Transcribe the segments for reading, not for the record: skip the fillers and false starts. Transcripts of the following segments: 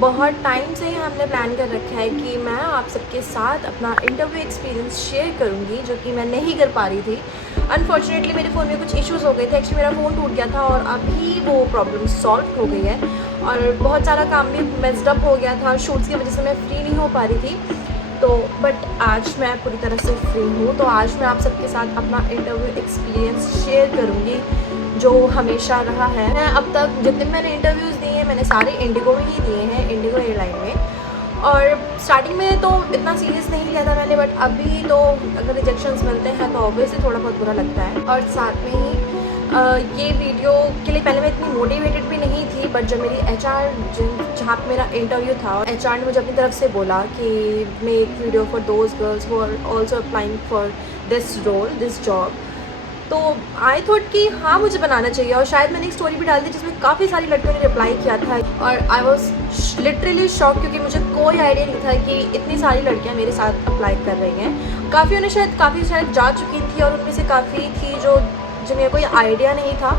बहुत टाइम से ही हमने प्लान कर रखा है कि मैं आप सबके साथ अपना इंटरव्यू एक्सपीरियंस शेयर करूंगी, जो कि मैं नहीं कर पा रही थी। अनफॉर्चुनेटली मेरे फ़ोन में कुछ इश्यूज़ हो गए थे। एक्चुअली मेरा फ़ोन टूट गया था और अभी वो प्रॉब्लम सॉल्व हो गई है और बहुत सारा काम भी मेस्ड अप हो गया था। शूट्स की वजह से मैं फ्री नहीं हो पा रही थी, तो बट आज मैं पूरी तरह से फ्री हूँ। तो आज मैं आप सबके साथ अपना इंटरव्यू एक्सपीरियंस शेयर करूँगी, जो हमेशा रहा है। मैं अब तक जितने मैंने इंटरव्यूज़ दिए हैं, मैंने सारे इंडिगो में ही दिए हैं, इंडिगो एयरलाइन में। और स्टार्टिंग में तो इतना सीरियस नहीं लिया था मैंने, बट अभी तो अगर रिजेक्शंस मिलते हैं तो ऑब्वियसली थोड़ा बहुत बुरा लगता है। और साथ में ही ये वीडियो के लिए पहले मैं इतनी मोटिवेटेड भी नहीं थी, बट जब मेरी एचआर जहाँ पे मेरा इंटरव्यू था, एचआर ने मुझे अपनी तरफ से बोला कि make video for those girls who are also applying for this role, this job. तो आई थॉट कि हाँ, मुझे बनाना चाहिए। और शायद मैंने एक स्टोरी भी डाल दी जिसमें काफ़ी सारी लड़कियों ने रिप्लाई किया था और आई वॉज लिटरली शॉक, क्योंकि मुझे कोई आइडिया नहीं था कि इतनी सारी लड़कियाँ मेरे साथ अप्लाई कर रही हैं। काफ़ी शायद जा चुकी थी और उनमें से काफ़ी थी जो जिन्हें कोई आइडिया नहीं था।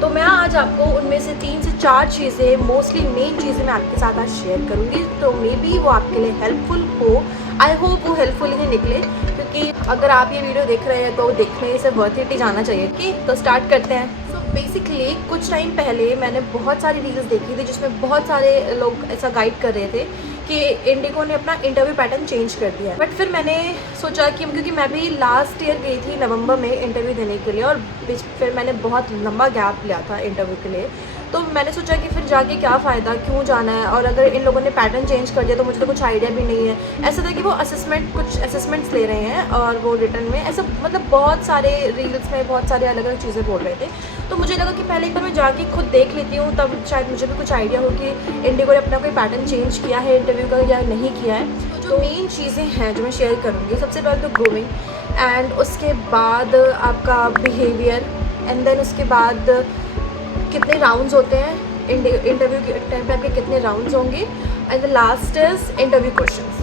तो मैं आज आपको उनमें से 3 से 4 चीज़ें, मोस्टली मेन चीज़ें मैं आपके साथ आज शेयर करूँगी। तो मे बी वो आपके लिए हेल्पफुल हो। आई होप वो हेल्पफुल ही निकले, क्योंकि अगर आप ये वीडियो देख रहे हैं तो देखने से वर्थ इट ही जाना चाहिए। कि तो स्टार्ट करते हैं। सो बेसिकली कुछ टाइम पहले मैंने बहुत सारी रील्स देखी थी जिसमें बहुत सारे लोग ऐसा गाइड कर रहे थे कि इंडिगो ने अपना इंटरव्यू पैटर्न चेंज कर दिया है। बट फिर मैंने सोचा कि क्योंकि मैं भी लास्ट ईयर गई थी नवंबर में इंटरव्यू देने के लिए, और फिर मैंने बहुत लंबा गैप लिया था इंटरव्यू के लिए। तो मैंने सोचा कि फिर जाके क्या फ़ायदा, क्यों जाना है, और अगर इन लोगों ने पैटर्न चेंज कर दिया तो मुझे तो कुछ आइडिया भी नहीं है। ऐसा था कि वो कुछ असेसमेंट्स ले रहे हैं और वो रिटर्न में ऐसा, मतलब बहुत सारे रील्स में बहुत सारे अलग अलग चीज़ें बोल रहे थे। तो मुझे लगा कि पहले एक बार मैं जाके खुद देख लेती हूँ, तब शायद मुझे भी कुछ आइडिया हो कि इंडिगो ने अपना कोई पैटर्न चेंज किया है इंटरव्यू का या नहीं किया है। तो जो मेन चीज़ें हैं जो मैं शेयर करूँगी, सबसे पहले तो ग्रूमिंग, एंड उसके बाद आपका बिहेवियर, एंड देन उसके बाद कितने राउंड्स होते हैं इंटरव्यू के टाइम पे, आपके कितने राउंड्स होंगे, and the last is interview questions,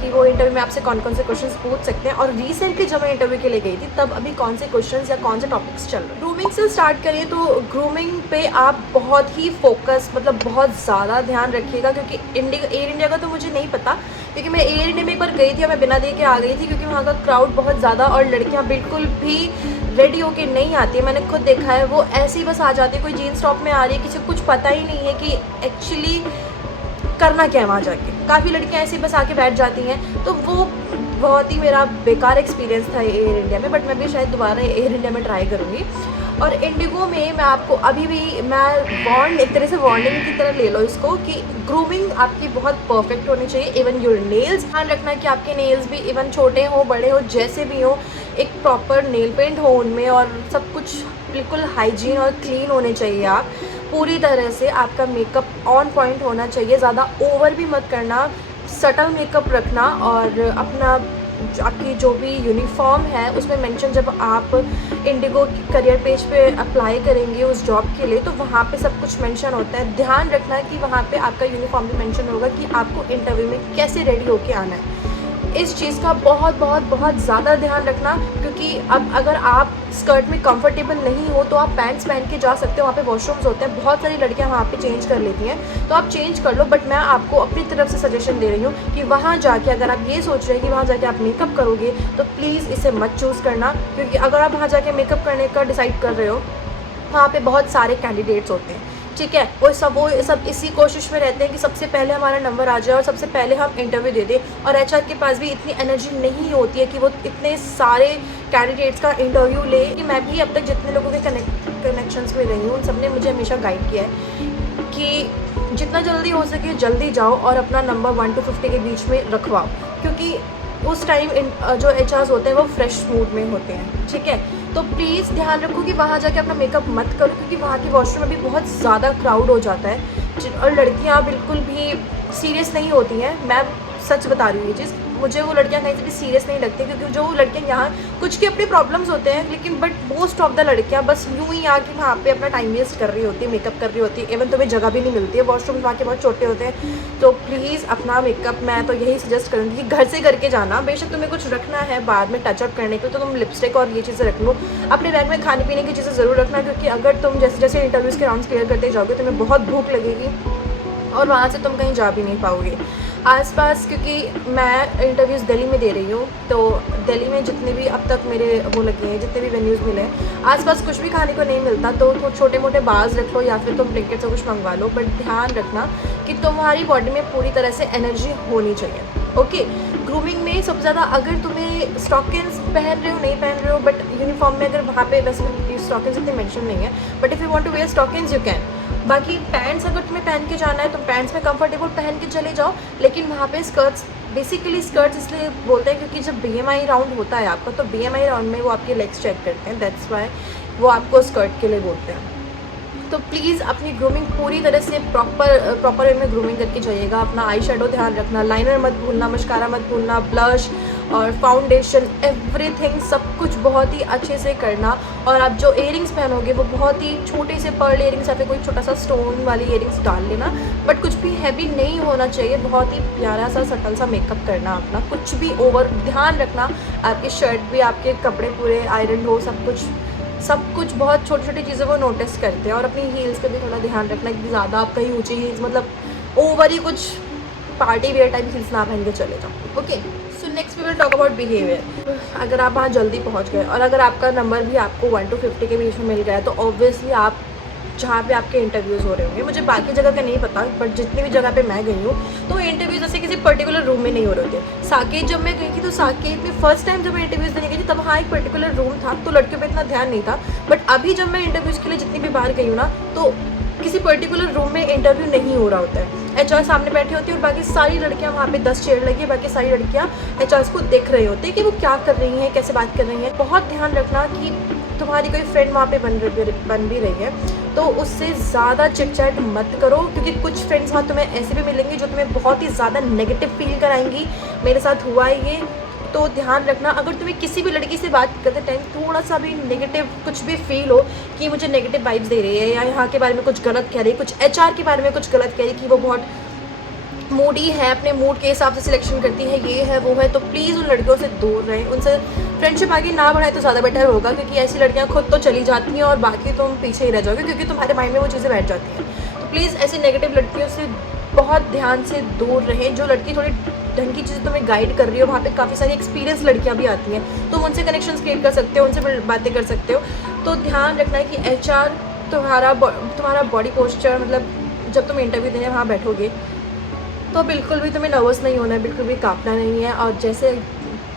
कि वो इंटरव्यू में आपसे कौन कौन से क्वेश्चंस पूछ सकते हैं। और रिसेंटली जब मैं इंटरव्यू के लिए गई थी तब अभी कौन से क्वेश्चंस या कौन से टॉपिक्स चल रहे हैं। ग्रूमिंग से स्टार्ट करें तो ग्रूमिंग पे आप बहुत ही फोकस, मतलब बहुत ज़्यादा ध्यान रखिएगा, क्योंकि एयर इंडिया का तो मुझे नहीं पता, क्योंकि मैं एयर इंडिया में एक बार गई थी और मैं बिना दे के आ गई थी, क्योंकि वहाँ का क्राउड बहुत ज़्यादा और लड़कियाँ बिल्कुल भी रेडी होके नहीं आती है। मैंने खुद देखा है, वो ऐसे ही बस आ जाती है, कोई जीन्स टॉप में आ रही है, किसी को कुछ पता ही नहीं है कि एक्चुअली करना क्या है वहाँ जाके। काफ़ी लड़कियाँ ऐसे ही बस आके बैठ जाती हैं। तो वो बहुत ही मेरा बेकार एक्सपीरियंस था एयर इंडिया में, बट मैं भी शायद दोबारा एयर इंडिया में ट्राई करूँगी। और इंडिगो में मैं आपको अभी भी एक तरह से वार्निंग की तरह ले लो इसको, कि ग्रूमिंग आपकी बहुत परफेक्ट होनी चाहिए। इवन योर नेल्स, ध्यान रखना कि आपके नेल्स भी इवन छोटे हो बड़े हो जैसे भी हो, एक प्रॉपर नेल पेंट हो उनमें, और सब कुछ बिल्कुल हाइजीन और क्लीन होने चाहिए। आप पूरी तरह से, आपका मेकअप ऑन पॉइंट होना चाहिए, ज़्यादा ओवर भी मत करना, सटल मेकअप रखना। और आपकी जो भी यूनिफॉर्म है उसमें मेंशन, जब आप इंडिगो करियर पेज पे अप्लाई करेंगे उस जॉब के लिए, तो वहाँ पे सब कुछ मेंशन होता है। ध्यान रखना कि वहाँ पे आपका यूनिफॉर्म भी मेंशन होगा कि आपको इंटरव्यू में कैसे रेडी होके आना है। इस चीज़ का बहुत बहुत बहुत ज़्यादा ध्यान रखना, क्योंकि अब अगर आप स्कर्ट में कंफर्टेबल नहीं हो तो आप पैंट्स पहन के जा सकते हो। वहाँ पे वॉशरूम्स होते हैं, बहुत सारी लड़कियाँ वहाँ पे चेंज कर लेती हैं, तो आप चेंज कर लो। बट मैं आपको अपनी तरफ से सजेशन दे रही हूँ कि वहाँ जाके अगर आप ये सोच रहे हैं कि वहाँ जाके आप मेकअप करोगे, तो प्लीज़ इसे मत चूज़ करना। क्योंकि अगर आप वहाँ जाके मेकअप करने का डिसाइड कर रहे हो, वहाँ पे बहुत सारे कैंडिडेट्स होते हैं, ठीक है। वो सब इसी कोशिश में रहते हैं कि सबसे पहले हमारा नंबर आ जाए और सबसे पहले हम इंटरव्यू दे दें। और एचआर के पास भी इतनी एनर्जी नहीं होती है कि वो इतने सारे कैंडिडेट्स का इंटरव्यू ले। कि मैं भी अब तक जितने लोगों के कनेक्शंस में रही हूँ, उन सब ने मुझे हमेशा गाइड किया है कि जितना जल्दी हो सके जल्दी जाओ और अपना नंबर 1 to 50 के बीच में रखवाओ, क्योंकि उस टाइम जो एचआर्स होते हैं वो फ्रेश मूड में होते हैं, ठीक है। तो प्लीज़ ध्यान रखो कि वहाँ जाके अपना मेकअप मत करो, क्योंकि वहाँ के वॉशरूम में भी बहुत ज़्यादा क्राउड हो जाता है और लड़कियाँ बिल्कुल भी सीरियस नहीं होती हैं। मैं सच बता रही हूँ ये चीज़, मुझे वो लड़कियाँ कहीं से भी सीरियस नहीं लगती, क्योंकि जो लड़कियाँ यहाँ, कुछ के अपने प्रॉब्लम्स होते हैं, लेकिन बट मोस्ट ऑफ द लड़कियाँ बस यूँ ही आके वहाँ पे अपना टाइम वेस्ट कर रही होती है, मेकअप कर रही होती है। इवन तुम्हें जगह भी नहीं मिलती है, वॉशरूम वहाँ के बहुत छोटे होते हैं। तो प्लीज़ अपना मेकअप मैं तो यही सजेस्ट करूँगी कि घर से करके जाना। बेशक तुम्हें कुछ रखना है बाद में टचअप करने के, तो तुम लिपस्टिक और ये चीज़ें रख लो। अपने बैग में खाने पीने की चीज़ें ज़रूर रखना, क्योंकि अगर तुम जैसे जैसे इंटरव्यूज़ के राउंड्स क्लियर करते जाओगे तुम्हें बहुत भूख लगेगी और वहाँ से तुम कहीं जा भी नहीं पाओगे आसपास, क्योंकि मैं इंटरव्यूज़ दिल्ली में दे रही हूँ। तो दिल्ली में जितने भी अब तक मेरे वो लगे हैं, जितने भी वेन्यूज़ मिले हैं, आसपास कुछ भी खाने को नहीं मिलता, तो छोटे मोटे बार्स रख लो या फिर तुम ब्लिंकिट से कुछ मंगवा लो। बट ध्यान रखना कि तुम्हारी बॉडी में पूरी तरह से एनर्जी होनी चाहिए। ओके, ग्रूमिंग में सबसे ज़्यादा अगर तुम्हें स्टॉकिंग्स पहन रहे हो नहीं पहन रहे हो, बट यूनिफॉर्म में अगर वहाँ पे वैसे स्टॉकिंग्स इतने मेंशन नहीं है, but if you want to wear stockings you can. बाकी पैंट्स अगर तुम्हें पहन के जाना है तो पैंट्स में कंफर्टेबल पहन के चले जाओ, लेकिन वहाँ पे स्कर्ट्स, बेसिकली स्कर्ट्स इसलिए बोलते हैं क्योंकि जब BMI राउंड होता है आपका, तो BMI राउंड में वो आपके लेग्स चेक करते हैं, दैट्स वाई वो आपको स्कर्ट के लिए बोलते हैं। तो प्लीज़ अपनी ग्रूमिंग पूरी तरह से प्रॉपर वे में ग्रूमिंग करके जाइएगा। अपना आई शेडो ध्यान रखना, लाइनर मत भूलना, मस्कारा मत भूलना, ब्लश और फाउंडेशन, एवरीथिंग सब कुछ बहुत ही अच्छे से करना। और आप जो इयरिंग्स पहनोगे वो बहुत ही छोटे से पर्ल इयरिंग्स या फिर कोई छोटा सा स्टोन वाली इयरिंग्स डाल लेना, बट कुछ भी हैवी नहीं होना चाहिए। बहुत ही प्यारा सा सटल सा मेकअप करना अपना, कुछ भी ओवर ध्यान रखना। आपकी शर्ट भी, आपके कपड़े पूरे आयरन हो, सब कुछ बहुत छोटी छोटी चीज़ों को नोटिस करते हैं। और अपनी हील्स पे भी थोड़ा ध्यान रखना कि ज़्यादा आप कहीं ऊंची हील्स, मतलब ओवर ही कुछ पार्टी वेयर टाइप हील्स ना पहन के चले जाओ। Okay, so next we will talk about behaviour. अगर आप वहाँ जल्दी पहुँच गए और अगर आपका नंबर भी आपको 1 to 50 के बीच में मिल गया, तो ऑब्वियसली आप जहाँ पे आपके इंटरव्यूज़ हो रहे होंगे, मुझे बाकी जगह का नहीं पता, बट जितनी भी जगह पे मैं गई हूँ तो इंटरव्यूज़ ऐसे किसी पर्टिकुलर रूम में नहीं हो रहे होते। साकेत जब मैं गई थी तो साकेत में फर्स्ट टाइम जब मैं इंटरव्यूज़ देने गई थी तब हाँ एक पर्टिकुलर रूम था, तो लड़कियों पे इतना ध्यान नहीं था। बट अभी जब मैं इंटरव्यूज़ के लिए जितनी भी बार गई हूँ ना, तो किसी पर्टिकुलर रूम में इंटरव्यू नहीं हो रहा होता है। HR सामने बैठी होती है और बाकी सारी लड़कियां, वहाँ पे 10 चेयर लगी है, बाकी सारी लड़कियां HR को देख रही होती है कि वो क्या कर रही हैं, कैसे बात कर रही हैं। बहुत ध्यान रखना कि तुम्हारी कोई फ्रेंड वहाँ पे बन भी रही है तो उससे ज़्यादा चिट चैट मत करो, क्योंकि कुछ फ्रेंड्स वहाँ तुम्हें ऐसे भी मिलेंगी जो तुम्हें बहुत ही ज़्यादा नेगेटिव फील कराएंगी। मेरे साथ हुआ है ये, तो ध्यान रखना अगर तुम्हें किसी भी लड़की से बात करते टाइम थोड़ा सा भी नेगेटिव कुछ भी फील हो कि मुझे नेगेटिव वाइब्स दे रही है या यहाँ के बारे में कुछ गलत कह रही है, कुछ HR के बारे में कुछ गलत कह रही है कि वो बहुत मूडी है, अपने मूड के हिसाब से सिलेक्शन करती है, ये है वो है, तो प्लीज़ उन लड़कियों से दूर रहें, उनसे फ्रेंडशिप आगे ना बढ़ाए तो ज़्यादा बेटर होगा। क्योंकि ऐसी लड़कियाँ खुद तो चली जाती हैं और बाकी तुम पीछे ही रह जाओगे, क्योंकि तुम्हारे माइंड में वो चीज़ें बैठ जाती हैं। तो प्लीज़ ऐसी नेगेटिव लड़कियों से बहुत ध्यान से दूर रहें। जो लड़की थोड़ी ढंग की चीज़ें तुम्हें गाइड कर रही हो, वहाँ पे काफ़ी सारी एक्सपीरियंस लड़कियाँ भी आती हैं, तुम उनसे कनेक्शंस क्रिएट कर सकते हो, उनसे बातें कर सकते हो। तो ध्यान रखना है कि HR तुम्हारा बॉडी पोस्चर, मतलब जब तुम इंटरव्यू देने वहाँ बैठोगे तो बिल्कुल भी तुम्हें नर्वस नहीं होना है, बिल्कुल भी कांपना नहीं है, और जैसे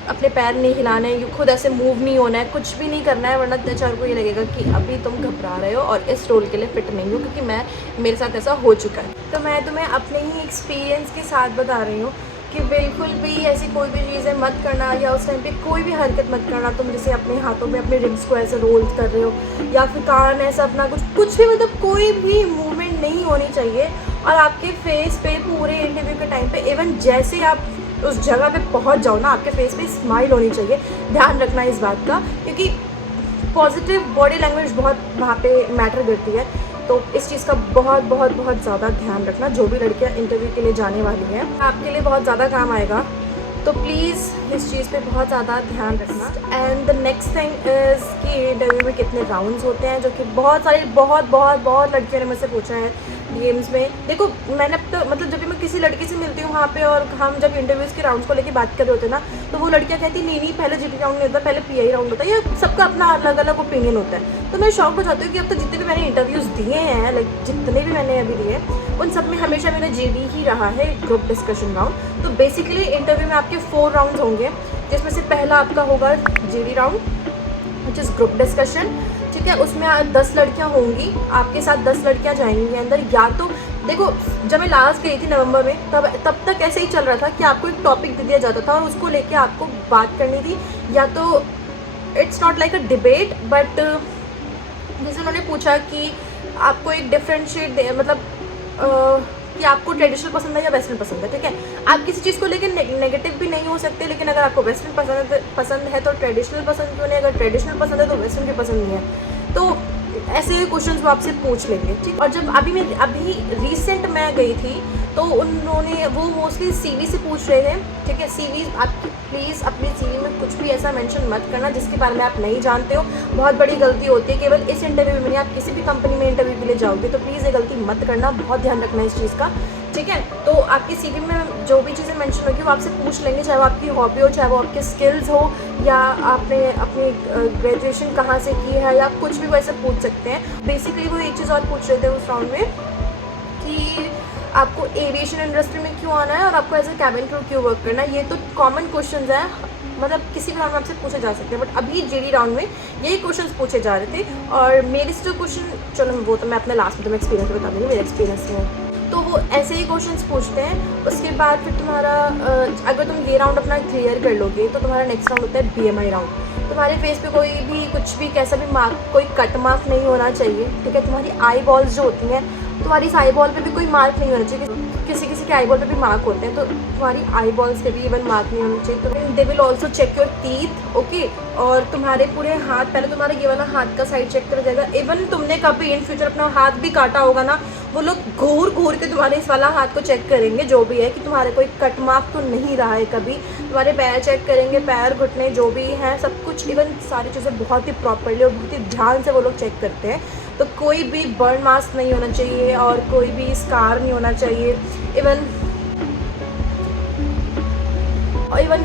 अपने पैर नहीं हिलाने हैं, खुद ऐसे मूव नहीं होना है, कुछ भी नहीं करना है, वरना HR को ये लगेगा कि अभी तुम घबरा रहे हो और इस रोल के लिए फिट नहीं हो। क्योंकि मेरे साथ ऐसा हो चुका है, तो मैं तुम्हें अपने ही एक्सपीरियंस के साथ बता रही हूँ कि बिल्कुल भी ऐसी कोई भी चीज़ें मत करना, या उस टाइम पे कोई भी हरकत मत करना। तुम जैसे अपने हाथों में अपने रिब्स को ऐसे रोल कर रहे हो या फिर कान ऐसा अपना कुछ भी, मतलब कोई भी मूवमेंट नहीं होनी चाहिए। और आपके फेस पे पूरे इंटरव्यू के टाइम पे, इवन जैसे आप उस जगह पे पहुंच जाओ ना, आपके फेस पे स्माइल होनी चाहिए। ध्यान रखना इस बात का, क्योंकि पॉजिटिव बॉडी लैंग्वेज बहुत वहाँ पे मैटर करती है। तो इस चीज़ का बहुत बहुत बहुत ज़्यादा ध्यान रखना। जो भी लड़कियाँ इंटरव्यू के लिए जाने वाली हैं, आपके लिए बहुत ज़्यादा काम आएगा, तो प्लीज़ इस चीज़ पे बहुत ज़्यादा ध्यान रखना। And the next thing is कि इंटरव्यू में कितने राउंड्स होते हैं, जो कि बहुत लड़कियों ने मुझसे पूछा है DMs में। देखो, मैंने अब तो मतलब जब भी मैं किसी लड़की से मिलती हूँ वहाँ पे, और हम जब इंटरव्यूज़ के राउंड्स को लेके बात कर रहे होते हैं ना, तो वो लड़कियाँ कहती नहीं पहले GT राउंड नहीं होता, पहले PI राउंड होता है। ये सबका अपना अलग अलग ओपिनियन होता है। तो मैं शौक हो जाती हूँ कि अब तक जितने भी मैंने इंटरव्यूज़ दिए हैं, लाइक जितने भी मैंने अभी दिए, उन सब में हमेशा मेरा GD ही रहा है, ग्रुप डिस्कशन राउंड। तो बेसिकली इंटरव्यू में आपके 4 राउंड्स होंगे, जिसमें से पहला आपका होगा GD round, which is group discussion. ठीक है, उसमें 10 लड़कियां होंगी, आपके साथ 10 लड़कियां जाएंगी अंदर। या तो देखो, जब मैं लास्ट गई थी नवंबर में, तब तक ऐसे ही चल रहा था कि आपको एक टॉपिक दे दिया जाता था और उसको लेके आपको बात करनी थी। या तो it's not like a debate, but जैसे उन्होंने पूछा कि आपको एक डिफरेंशिएट मतलब कि आपको ट्रेडिशनल पसंद है या वेस्टर्न पसंद है। ठीक है, आप किसी चीज़ को लेकर नेगेटिव भी नहीं हो सकते, लेकिन अगर आपको वेस्टर्न पसंद है तो ट्रेडिशनल पसंद क्यों नहीं, अगर ट्रेडिशनल पसंद है तो वेस्टर्न की पसंद नहीं है। तो ऐसे क्वेश्चंस वो आपसे पूछ लेंगे। ठीक, और जब अभी रिसेंट मैं गई थी तो वो मोस्टली CV से पूछ रहे थे। ठीक है, CV आप प्लीज़ अपनी CV में कुछ भी ऐसा मेंशन मत करना जिसके बारे में आप नहीं जानते हो। बहुत बड़ी गलती होती है, केवल इस इंटरव्यू में नहीं, आप किसी भी कंपनी में इंटरव्यू के लिए जाओगे तो प्लीज़ ये गलती मत करना। बहुत ध्यान रखना इस चीज़ का ठीक है। तो आपकी सीवी में जो भी चीज़ें मेंशन होगी वो आपसे पूछ लेंगे, चाहे वो आपकी हॉबी हो, चाहे वो आपके स्किल्स हो, या आपने अपनी ग्रेजुएशन कहाँ से की है, या कुछ भी वैसे पूछ सकते हैं। बेसिकली वो एक चीज़ और पूछ रहे थे उस राउंड में कि आपको एविएशन इंडस्ट्री में क्यों आना है और आपको एज ए कैबिन क्रू क्यों वर्क करना है। ये तो कॉमन क्वेश्चंस हैं, मतलब किसी भी राउंड में आपसे पूछे जा सकते हैं, बट अभी जेडी राउंड में यही क्वेश्चंस पूछे जा रहे थे। और मेरे से जो क्वेश्चन, चलो वो तो मैं अपने लास्ट में तुम्हें एक्सपीरियंस बता दूँगी, मेरा एक्सपीरियंस में तो वो ऐसे ही क्वेश्चंस पूछते हैं। उसके बाद फिर तुम्हारा अगर तुम ये राउंड अपना क्लियर कर लोगे तो तुम्हारा नेक्स्ट राउंड होता है BMI राउंड। तुम्हारे फेस पे कोई भी कुछ भी कैसा भी मार्क, कोई कट मार्क नहीं होना चाहिए, ठीक है। तुम्हारी आई बॉल्स जो होती हैं, तुम्हारी इस आई बॉल पे भी कोई मार्क नहीं होना चाहिए। किसी किसी के आई बॉल पे भी मार्क होते हैं, तो तुम्हारी आई बॉल्स पे भी इवन मार्क नहीं होना चाहिए। तो they will also check your teeth, okay. और तुम्हारे पूरे हाथ, पहले तुम्हारा ये वाला हाथ का साइड चेक करा जाएगा। इवन तुमने कभी इन फ्यूचर अपना हाथ भी काटा होगा ना, वो लोग घूर घूर के तुम्हारे इस वाला हाथ को चेक करेंगे, जो भी है कि तुम्हारे कोई कट मार्क तो नहीं रहा है कभी। तुम्हारे पैर चेक करेंगे, पैर घुटने जो भी हैं सब कुछ, इवन सारी चीज़ें बहुत ही प्रॉपरली और बहुत ही ध्यान से वो लोग चेक करते हैं। तो कोई भी बर्न मार्क्स नहीं होना चाहिए और कोई भी स्कार नहीं होना चाहिए, इवन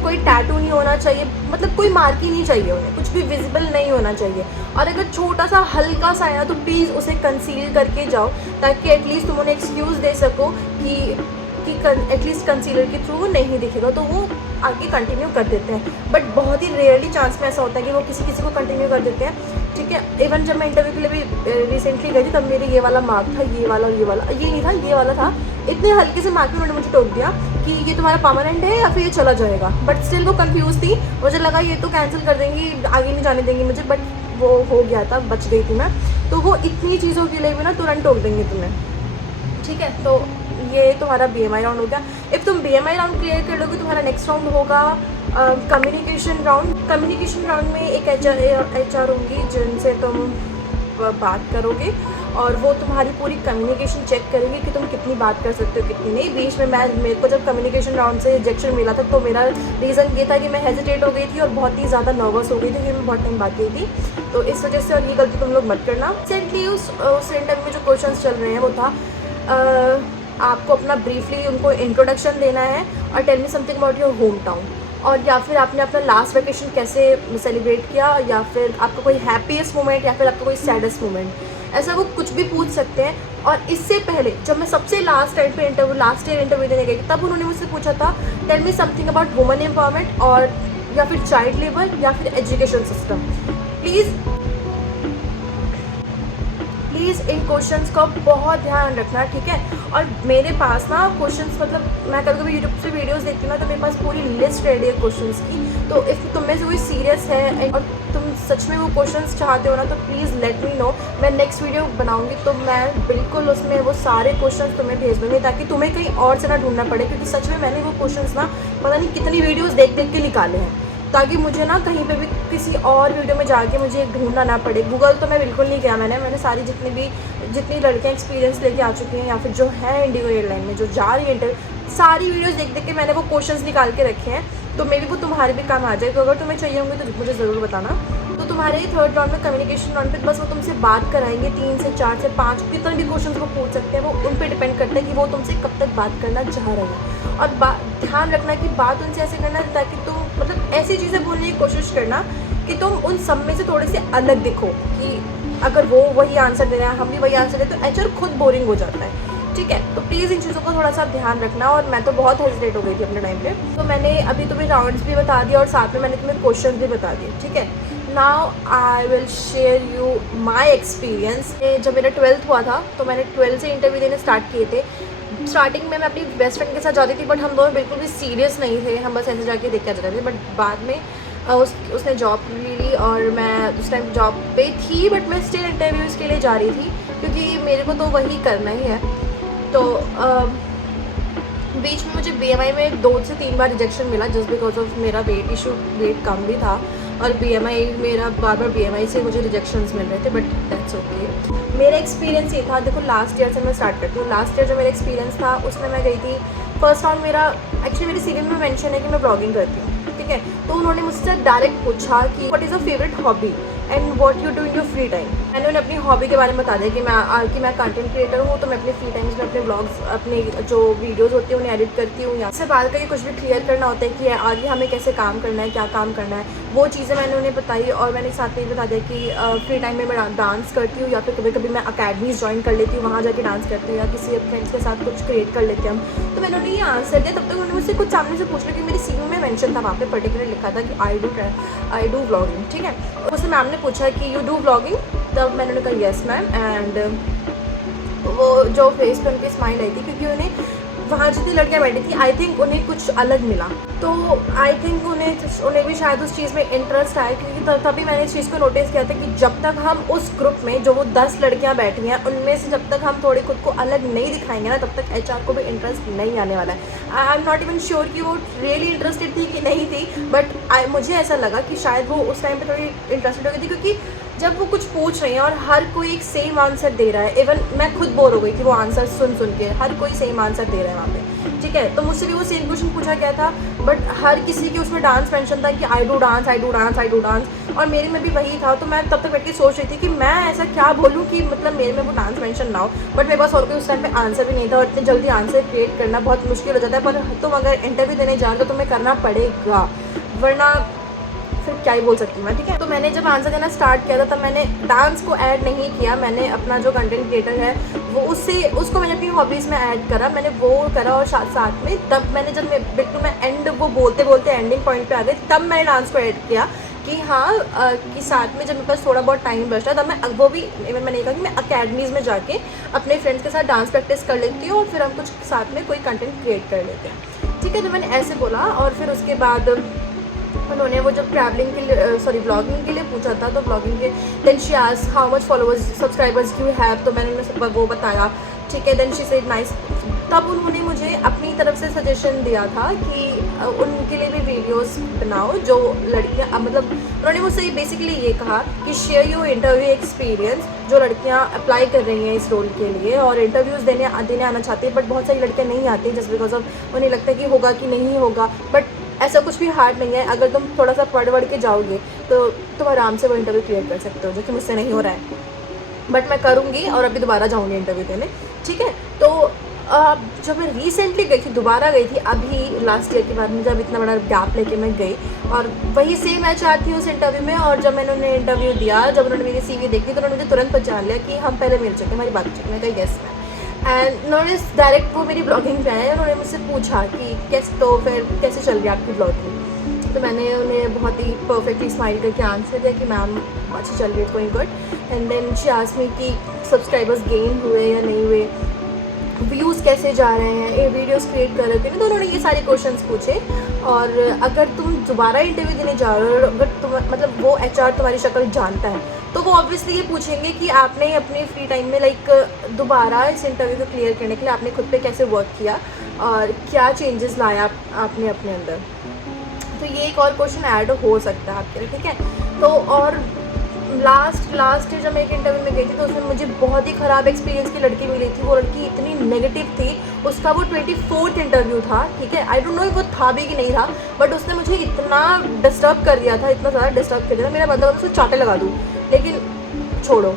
कोई टैटू नहीं होना चाहिए, मतलब कोई मार्क ही नहीं चाहिए उन्हें, कुछ भी विजिबल नहीं होना चाहिए। और अगर छोटा सा हल्का सा है तो प्लीज़ उसे कंसील करके जाओ, ताकि एटलीस्ट तुम उन्हें एक्सक्यूज़ दे सको कि एटलीस्ट कंसीलर के थ्रू वो नहीं दिखेगा, तो वो आगे कंटिन्यू कर देते हैं। बट बहुत ही रेयरली चांस में ऐसा होता है कि वो किसी किसी को कंटिन्यू कर देते हैं, ठीक है। इवन जब मैं इंटरव्यू के लिए भी रिसेंटली गई थी, तब मेरे ये वाला मार्क था, ये वाला और ये वाला, ये नहीं था, ये वाला था। इतने हल्के से मार्क में उन्होंने मुझे टोक दिया कि ये तुम्हारा परमानेंट है या फिर ये चला जाएगा। बट स्टिल वो कंफ्यूज थी, मुझे लगा ये तो कैंसिल कर देंगी, आगे नहीं जाने देंगी मुझे, बट वो हो गया था, बच गई थी मैं। तो वो इतनी चीज़ों के लिए भी ना तुरंत टोक देंगे तुम्हें, ठीक है। तो ये तुम्हारा BMI राउंड हो गया। इफ़ तुम BMI राउंड क्लियर कर लोगे, तुम्हारा नेक्स्ट राउंड होगा कम्युनिकेशन राउंड। कम्युनिकेशन राउंड में एक HR होंगी जिनसे तुम बात करोगे, और वो तुम्हारी पूरी कम्युनिकेशन चेक करेंगे कि तुम कितनी बात कर सकते हो, कितनी नहीं। बीच में मेरे को जब कम्युनिकेशन राउंड से रिजेक्शन मिला था, तो मेरा रीज़न ये था कि मैं हेजिटेट हो गई थी और बहुत ही ज़्यादा नर्वस हो गई थी, क्योंकि मैं बहुत टाइम बात की थी, तो इस वजह से। और ये गलती तुम लोग मत करना। रिसेंटली उस इंटरव्यू में जो क्वेश्चन चल रहे हैं वो था आपको अपना ब्रीफली उनको इंट्रोडक्शन देना है और tell me something about your home town, और या फिर आपने अपना लास्ट वेकेशन कैसे सेलिब्रेट किया, या फिर आपका कोई हैप्पीएस्ट मोमेंट, या फिर आपका कोई सैडेस्ट मोमेंट, ऐसा वो कुछ भी पूछ सकते हैं। और इससे पहले जब मैं सबसे लास्ट ईयर इंटरव्यू देने गई, तब उन्होंने मुझसे पूछा था tell me something about women empowerment, और या फिर चाइल्ड लेबर, या फिर एजुकेशन सिस्टम। प्लीज़ इन क्वेश्चंस का बहुत ध्यान रखना, ठीक है। और मेरे पास ना क्वेश्चंस, मतलब मैं कभी कभी यूट्यूब से वीडियोस देखती हूँ ना, तो मेरे पास पूरी लिस्ट रेडी है क्वेश्चंस की। तो इफ़ तुम में से कोई सीरियस है और तुम सच में वो क्वेश्चंस चाहते हो ना, तो प्लीज़ लेट मी नो। मैं नेक्स्ट वीडियो बनाऊँगी तो मैं बिल्कुल उसमें वो सारे क्वेश्चंस तुम्हें भेज दूँगी, ताकि तुम्हें कहीं और से ना ढूंढना पड़े, क्योंकि सच में मैंने वो क्वेश्चंस ना पता नहीं कितनी वीडियोज़ देख देख के निकाले हैं, ताकि मुझे ना कहीं पे भी किसी और वीडियो में जाके मुझे ढूंढना ना पड़े। गूगल तो मैं बिल्कुल नहीं किया मैंने सारी जितनी लड़कियां एक्सपीरियंस लेके आ चुकी हैं, या फिर जो है इंडिगो एयरलाइन में जो जा रही है सारी वीडियोस देख देख के मैंने वो क्वेश्चंस निकाल के रखे हैं। तो मे भी वो तुम्हारे भी काम आ जाए। तो अगर तुम्हें चाहिए होंगे तो मुझे ज़रूर बताना। तो तुम्हारे थर्ड राउंड में कम्युनिकेशन राउंड पे बस वो तुमसे बात कराएंगे, 3 से 4 से 5 कितने भी क्वेश्चन वो पूछ सकते हैं, वो उन पे डिपेंड करता है कि वो तुमसे कब तक बात करना चाह रहे हैं। और ध्यान रखना कि बात उनसे ऐसे करना ताकि तुम मतलब ऐसी चीज़ें बोलने की कोशिश करना कि तुम उन सब में से थोड़े से अलग दिखो, कि अगर वो वही आंसर दे रहे हैं, हम भी वही आंसर दें, तो एचआर खुद बोरिंग हो जाता है, ठीक है। तो प्लीज़ इन चीज़ों को थोड़ा सा ध्यान रखना। और मैं तो बहुत हेजिटेट हो गई थी अपने टाइम पे, तो मैंने अभी तुम्हें राउंड्स भी बता दिया और साथ में मैंने तुम्हें क्वेश्चन भी बता दिए, ठीक है। Now I will share you my experience. जब मेरा 12th हुआ था तो मैंने 12 से इंटरव्यू देने स्टार्ट किए थे। स्टार्टिंग में मैं अपनी बेस्ट फ्रेंड के साथ जाती थी, बट हम दोनों बिल्कुल भी सीरियस नहीं थे, हम बस ऐसे जाके देख के आ जाते थे। बट बाद में उसने जॉब ले ली और मैं उस टाइम जॉब पे थी, बट मैं स्टिल इंटरव्यूज़ के लिए जा रही थी, क्योंकि मेरे को तो वही करना ही है। तो बीच में मुझे BMI में 2 से 3 बार रिजेक्शन मिला, जस्ट बिकॉज ऑफ मेरा वेट कम भी था, और BMI मेरा बार BMI से मुझे रिजेक्शंस मिल रहे थे, बट दैट्स ओके। मेरा एक्सपीरियंस ये था, देखो लास्ट ईयर से मैं स्टार्ट करती हूँ। लास्ट ईयर जो मेरा एक्सपीरियंस था उसमें मैं गई थी, फर्स्ट राउंड मेरा एक्चुअली मेरी CV में मेंशन है कि मैं ब्लॉगिंग करती हूँ, ठीक है। तो उन्होंने मुझसे डायरेक्ट पूछा कि what is a favourite hobby, and what you do in your free time. मैंने उन्हें अपनी हॉबी के बारे में बता दिया कि मैं कंटेंट क्रिएटर हूँ, तो मैं अपने फ्री टाइम्स में अपने ब्लॉग्स, अपने जो वीडियोज़ होती हैं उन्हें एडिट करती हूँ। यहाँ से बात करके कुछ भी क्लियर करना होता है कि आगे हमें कैसे काम करना है, क्या काम करना है, वो चीज़ें मैंने उन्हें बताई। और मैंने साथ में ही बता दिया कि फ्री टाइम में मैं डांस करती हूँ, या फिर कभी कभी मैं अकेडमीज ज्वाइन कर लेती हूँ, वहाँ जाके डांस करती हूँ, या किसी फ्रेंड्स के साथ कुछ क्रिएट कर लेते हैं हम। तो मैंने उन्हें ये आंसर दिया। तब तक उन्होंने मुझसे कुछ सामने से पूछ लिया कि मेरी सीवी में मेंशन था, वहाँ पे पर्टिकुलर लिखा था कि आई डू व्लॉगिंग, ठीक है। उससे मैम ने पूछा कि यू डू व्लॉगिंग, तब मैंने उन्हें कहा येस मैम। एंड वो जो फेस पर उनकी स्माइल आई थी, क्योंकि उन्हें वहाँ जितनी लड़कियाँ बैठी थी आई थिंक उन्हें कुछ अलग मिला, तो आई थिंक उन्हें भी शायद उस चीज़ में इंटरेस्ट आया। क्योंकि तभी मैंने इस चीज़ को नोटिस किया था कि जब तक हम उस ग्रुप में जो वो 10 लड़कियाँ बैठी हैं उनमें से जब तक हम थोड़ी खुद को अलग नहीं दिखाएंगे ना, तब तक HR को भी इंटरेस्ट नहीं आने वाला है। I am not even sure कि वो रियली इंटरेस्टेड थी कि नहीं थी, बट मुझे ऐसा लगा कि शायद वो उस टाइम पर थोड़ी इंटरेस्टेड हो गई थी, क्योंकि जब वो कुछ पूछ रही हैं और हर कोई एक सेम आंसर दे रहा है, इवन मैं खुद बोर हो गई थी वो आंसर सुन के, हर कोई सेम आंसर दे रहा है वहाँ पे, ठीक है। तो मुझसे भी वो सेम क्वेश्चन पूछा गया था, बट हर किसी के उसमें डांस मेंशन था कि आई डू डांस, और मेरे में भी वही था। तो मैं तब तक बैठ के सोच रही थी कि मैं ऐसा क्या बोलूँ कि मतलब मेरे में वो डांस मेंशन ना हो, बट मेरे पास और कोई उस टाइम पे आंसर भी नहीं था, और इतनी जल्दी आंसर क्रिएट करना बहुत मुश्किल हो जाता है। पर तुम अगर इंटरव्यू देने जा रहे हो तो तुम्हें करना पड़ेगा, वरना फिर क्या ही बोल सकती हूँ मैं, ठीक है। तो मैंने जब आंसर देना स्टार्ट किया था तब मैंने डांस को ऐड नहीं किया, मैंने अपना जो कंटेंट क्रिएटर है वो उसको मैंने अपनी हॉबीज़ में ऐड करा, मैंने वो करा। और साथ में तब मैंने जब मैं बिल्कुल मैं एंड वो बोलते एंडिंग पॉइंट पे आ गई, तब मैंने डांस को ऐड किया कि हाँ कि साथ में जब मेरे पास थोड़ा बहुत टाइम बचता तब मैं वो भी इवन मैंने कहा कि मैं अकेडमीज़ में जाके अपने फ्रेंड्स के साथ डांस प्रैक्टिस कर लेती हूँ, और फिर हम कुछ साथ में कोई कंटेंट क्रिएट कर लेते हैं, ठीक है। तो मैंने ऐसे बोला। और फिर उसके बाद उन्होंने वो जब ट्रैवलिंग के लिए ब्लॉगिंग के लिए पूछा था, तो ब्लॉगिंग के then she asked how much followers subscribers you have, तो मैंने उन्हें वो बताया, ठीक है। Then she said nice. तब उन्होंने मुझे अपनी तरफ से सजेशन दिया था कि उनके लिए भी वीडियोस बनाओ जो लड़कियां, मतलब उन्होंने मुझसे बेसिकली ये कहा कि शेयर योर इंटरव्यू एक्सपीरियंस, जो लड़कियां अप्लाई कर रही हैं इस रोल के लिए और इंटरव्यूज़ देने आना चाहती है, बट बहुत सारी लड़कियां नहीं आती जस्ट बिकॉज ऑफ उन्हें लगता है कि होगा कि नहीं होगा। बट ऐसा कुछ भी हार्ड नहीं है, अगर तुम थोड़ा सा पढ़ के जाओगे तो तुम आराम से वो इंटरव्यू क्लियर कर सकते हो, जो कि मुझसे नहीं हो रहा है, बट मैं करूँगी और अभी दोबारा जाऊँगी इंटरव्यू देने, ठीक है। तो जब मैं रिसेंटली गई थी, दोबारा गई थी अभी लास्ट ईयर के बाद में, जब इतना बड़ा गैप लेके मैं गई, और वही सेम HR थी उस इंटरव्यू में। और जब मैंने उन्हें इंटरव्यू दिया, जब उन्होंने मेरी CV देखी तो उन्होंने मुझे तुरंत पहचान लिया कि हम पहले मिल चुके, हमारी बात चुकी। मैं कही गेस में, एंड उन्होंने डायरेक्ट वो मेरी ब्लॉगिंग पे आए, उन्होंने मुझसे पूछा कि कैसे चल रही है आपकी ब्लॉगिंग। तो मैंने उन्हें बहुत ही परफेक्टली स्माइल करके आंसर दिया कि मैम अच्छी चल रही है, going good. And then she asked me कि सब्सक्राइबर्स गेन हुए या नहीं हुए, व्यूज़ कैसे जा रहे हैं, ये वीडियोस क्रिएट कर रहे थे ना। तो उन्होंने ये सारे क्वेश्चंस पूछे। और अगर तुम दोबारा इंटरव्यू देने जा रहे हो, अगर तुम मतलब वो HR तुम्हारी शक्ल जानता है, तो वो ऑब्वियसली ये पूछेंगे कि आपने अपने फ्री टाइम में दोबारा इस इंटरव्यू को क्लियर करने के लिए आपने खुद पे कैसे वर्क किया और क्या चेंजेस लाया आपने अपने अंदर। तो ये एक और क्वेश्चन ऐड हो सकता है आपके लिए, ठीक है। तो और लास्ट जब मैं एक इंटरव्यू में गई थी तो उसमें मुझे बहुत ही ख़राब एक्सपीरियंस की लड़की मिली थी। वो लड़की इतनी नेगेटिव थी, उसका वो 24th इंटरव्यू था, ठीक है। आई डोंट नो वो था भी कि नहीं था, बट उसने मुझे इतना डिस्टर्ब कर दिया था, इतना ज़्यादा डिस्टर्ब कर दिया था, मेरा मतलब उसको चाटे लगा दूँ। लेकिन छोड़ो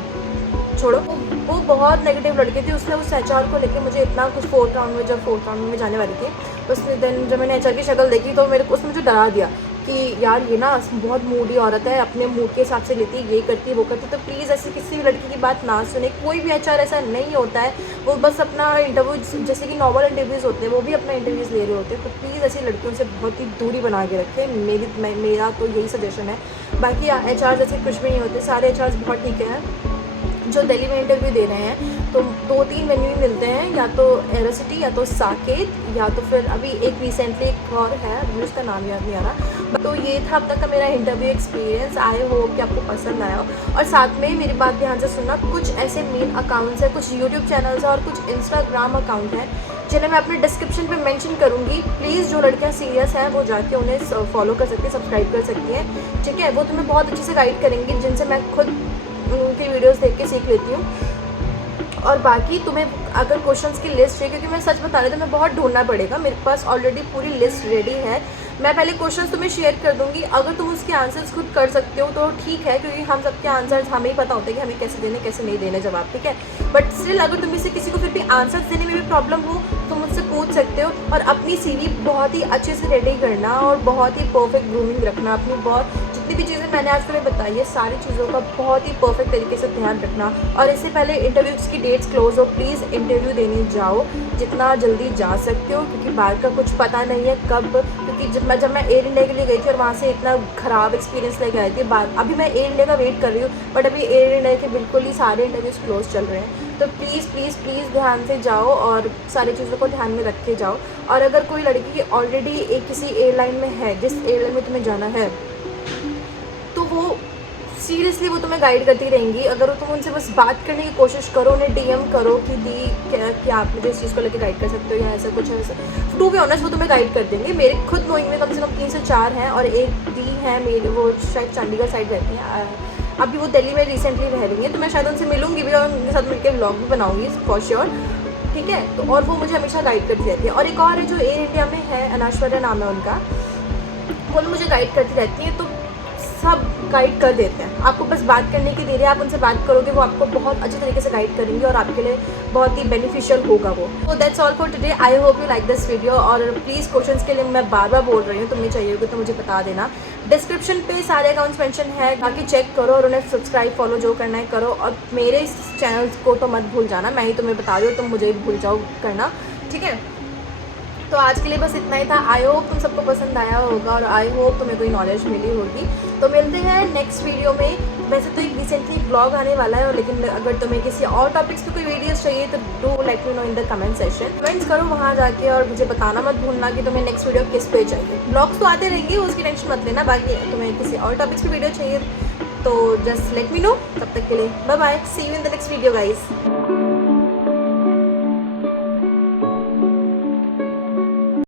वो बहुत नेगेटिव लड़की थी। उसने उस HR को लेके मुझे इतना कुछ फोर्थ राउंड में जाने वाली थी, उसने देन जब मैंने HR की शक्ल देखी तो उसने मुझे डरा दिया कि यार ये ना बहुत मूडी औरत है, अपने मूड के हिसाब से लेती है, ये करती है वो करती है। तो प्लीज़ ऐसी किसी भी लड़की की बात ना सुने, कोई भी HR ऐसा नहीं होता है, वो बस अपना इंटरव्यू जैसे कि नॉर्मल इंटरव्यूज़ होते हैं वो भी अपना इंटरव्यूज़ ले रहे होते हैं। तो प्लीज़ ऐसी लड़कियों से बहुत ही दूरी बना के रखें, मेरा तो यही सजेशन है। बाकी HR जैसे कुछ भी नहीं होते, सारे HR बहुत ठीक है। जो दिल्ली में इंटरव्यू दे रहे हैं तो 2-3 वेन्यू ही मिलते हैं, या तो एरोसिटी या तो साकेत, या तो फिर अभी एक रिसेंटली एक और है, मुझे उसका नाम याद नहीं आ रहा। तो ये था अब तक का मेरा इंटरव्यू एक्सपीरियंस। आई होप कि आपको पसंद आया हो। और साथ में मेरी बात ध्यान से सुनना, कुछ ऐसे मेन अकाउंट्स हैं, कुछ यूट्यूब चैनल्स हैं और कुछ इंस्टाग्राम अकाउंट हैं जिन्हें मैं अपने डिस्क्रिप्शन पे मेंशन करूँगी। प्लीज़ जो लड़कियाँ सीरियस हैं वो जाके उन्हें फॉलो कर सकती हैं, सब्सक्राइब कर सकती हैं, ठीक है। वो तुम्हें बहुत अच्छे से गाइड करेंगी, जिनसे मैं खुद उनकी वीडियोस देख के सीख लेती हूँ। और बाकी तुम्हें अगर क्वेश्चंस की लिस्ट है, क्योंकि मैं सच बता रही हूँ, तो मैं बहुत ढूंढना पड़ेगा, मेरे पास ऑलरेडी पूरी लिस्ट रेडी है, मैं पहले क्वेश्चन तुम्हें शेयर कर दूंगी, अगर तुम उसके आंसर्स खुद कर सकते हो तो ठीक है, क्योंकि हम सबके आंसर्स हमें ही पता होते हैं कि हमें कैसे देने कैसे नहीं देने जवाब, ठीक है। बट स्टिल अगर तुम से किसी को फिर भी आंसर्स देने में भी प्रॉब्लम हो तो मुझसे पूछ सकते हो। और अपनी CV बहुत ही अच्छे से रेडी करना और बहुत ही परफेक्ट ग्रूमिंग रखना, अपनी बहुत जितनी भी चीज़ें मैंने आज तुम्हें बताई है सारी चीज़ों का बहुत ही परफेक्ट तरीके से ध्यान रखना। और इससे पहले इंटरव्यूज़ की डेट्स क्लोज हो, प्लीज़ इंटरव्यू देने जाओ जितना जल्दी जा सकते हो, क्योंकि बाहर का कुछ पता नहीं है कब, क्योंकि जब मैं एयर इंडिया के लिए गई थी और वहाँ से इतना ख़राब एक्सपीरियंस लेके आई थी। अभी मैं एयर इंडिया का वेट कर रही हूँ, बट अभी एयर इंडिया के बिल्कुल ही सारे इंटरव्यूज़ क्लोज चल रहे हैं। तो प्लीज़ प्लीज़ प्लीज़ ध्यान से जाओ और सारी चीज़ों को ध्यान में रख के जाओ। और अगर कोई लड़की ऑलरेडी किसी एयरलाइन में है, जिस एयरलाइन में तुम्हें जाना है, तो वो सीरियसली वो तुम्हें गाइड करती रहेंगी। अगर तुम उनसे बस बात करने की कोशिश करो, उन्हें DM करो कि दी क्या आप मुझे इस चीज़ को लेकर गाइड कर सकते हो या ऐसा कुछ ऐसा, टू बी ऑनेस्ट वो तुम्हें गाइड कर देंगे। मेरे खुद नोइंग में कम से कम 3 से 4 हैं और एक दी है मेरी, वो शायद चंडीगढ़ साइड रहती हैं, अभी वो दिल्ली में रिसेंटली रह रही हैं, तो मैं शायद उनसे मिलूंगी भी और उनके साथ मिलकर व्लॉग भी बनाऊंगी फॉर श्योर, ठीक है। तो और वो मुझे हमेशा गाइड करती रहती है। और एक और है जो एयर इंडिया में है, अनाश्वर्या नाम है उनका, वो भी मुझे गाइड करती रहती है। तो सब गाइड कर देते हैं, आपको बस बात करने की देर है, आप उनसे बात करोगे वो आपको बहुत अच्छे तरीके से गाइड करेंगे और आपके लिए बहुत ही बेनिफिशियल होगा वो। तो that's all for today, I hope you like this video. और प्लीज़ क्वेश्चंस के लिए मैं बार बार बोल रही हूँ, तुम्हें चाहिए होगा तो मुझे बता देना। डिस्क्रिप्शन पे सारे अकाउंट्स मेंशन है, बाकी चेक करो और उन्हें सब्सक्राइब फॉलो जो करना है करो। और मेरे इस चैनल को तो मत भूल जाना, मैं ही तुम्हें बता रही हूँ, तुम मुझे भूल जाओ करना, ठीक है। तो आज के लिए बस इतना ही था। आई होप तुम सबको पसंद आया होगा और आई होप तुम्हें कोई नॉलेज मिली होगी। तो मिलते हैं नेक्स्ट वीडियो में। वैसे तो एक रिसेंटली ब्लॉग आने वाला है, लेकिन अगर तुम्हें किसी और टॉपिक्स पे कोई वीडियोस चाहिए तो do let me know in the comment section. Comments करो वहाँ जाके और मुझे बताना मत भूलना कि तुम्हें नेक्स्ट वीडियो किस पे चाहिए। ब्लॉग्स तो आते रहेंगे, उसकी टेंशन मत लेना। बाकी तुम्हें किसी और टॉपिक्स पे वीडियो चाहिए तो जस्ट लेट मी नो। तब तक के लिए bye bye, see you in the next video guys.